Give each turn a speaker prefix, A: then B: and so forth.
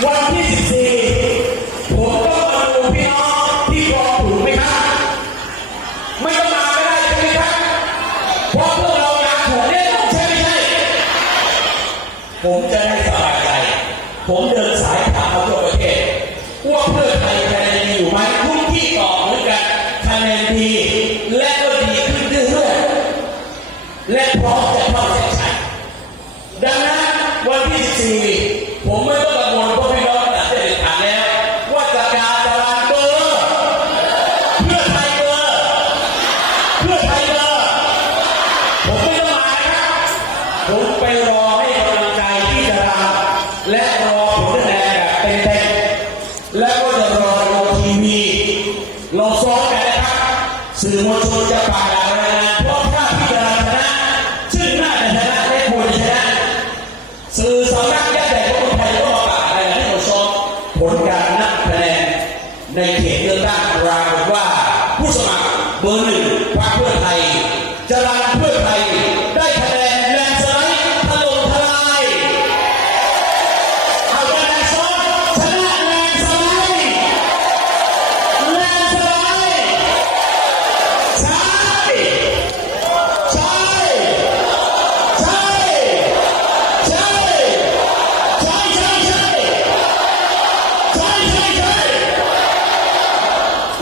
A: วันที่14ผมก็มาดูพี่น้องที่กองถูกไหมครับ ไม่ต้องมาไม่ได้ใช่ไหมครับเพราะพวกเราอยากถูกแน่นอนใช่ไหมใช่ผมจะได้สบายใจ ผมเดินสายถามทั่วประเทศว่าเพื่อไทยคะแนนอยู่ไหมทุกที่ตอบเหมือนกันคะแนนดีและก็ดีขึ้นเรื่อยๆและพร้อมจะเข้าเส้นชัดังนั้นวันที่14ผมไม่ เพื่อไทยเบอร์ผมไม่ต้องมานะครับผมไปรอให้กำลังใจที่จะทำและรอผลคะแนนแบบเต็มๆแล้วก็จะรอดูทีวีเราซ้อมกันนะครับสื่อมวลชนจะปากด่ารายงานเพราะถ้าพิจารณาชนะซึ่งน่าจะชนะและควรจะชนะสื่อสำนักยักษ์ใหญ่ของคนไทยก็มาปากรายงานให้เราซ้อมผลการนับคะแนนในเขตเลือกตั้งปรากฏว่าผู้สมัคร เบอร์หนึ่งพรรคเพื่อไทยจรันเพื่อไทย